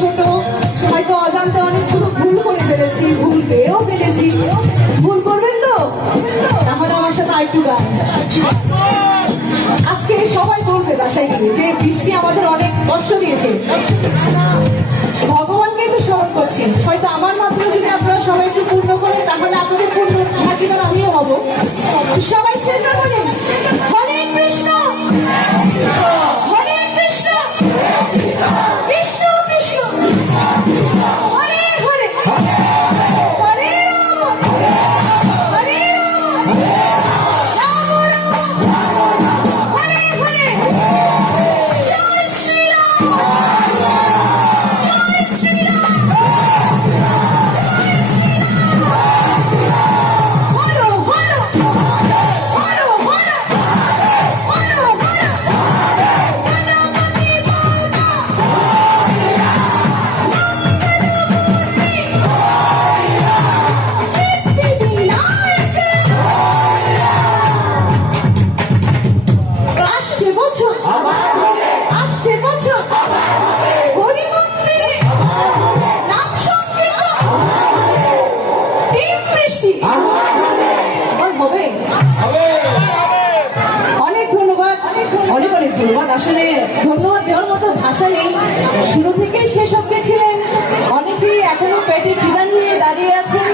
ছোট হয়তো অজান্তে অনেকগুলো ভুল করে ফেলেছি, ভুলতেও ফেলেছি, ভুল করবেন তো, তাহলে আমার সাথে আরেকটু গান। আজকে সবাই বলবে বাসায় গিয়ে যে বৃষ্টি আমাদের অনেক কষ্ট দিয়েছে, ভগবানকে একটু স্মরণ করছি, হয়তো আমার মাধ্যমে যদি আপনারা সবাই একটু পূর্ণ করেন তাহলে আপনাদের পূর্ণ ভাগিদার আমিও হব। সবাই সেটা বলেন, হরে কৃষ্ণ হরে কৃষ্ণ কৃষ্ণ কৃষ্ণ হরে হরে হরে রাম হরে রাম রাম রাম হরে হরে জয় শ্রীরাম জয় শ্রীরাম জয় শ্রীরাম হলো হলো হলো হলো হলো হলো গণপতি বাবা সিদ্ধি বিনায়ক আসছে বছর আসছে বছর হরি মন্দিরে নাম সংকীর্তন টিম বৃষ্টি আর হবে। অনেক ধন্যবাদ, অনেক অনেক ধন্যবাদ। আসলে ধন্যবাদ দেওয়ার মতো ভাষা নেই, শুরু থেকেই শেষ অব্দি ছিলেন, অনেকেই এখনো পেটে খিদা নিয়ে দাঁড়িয়ে আছেন।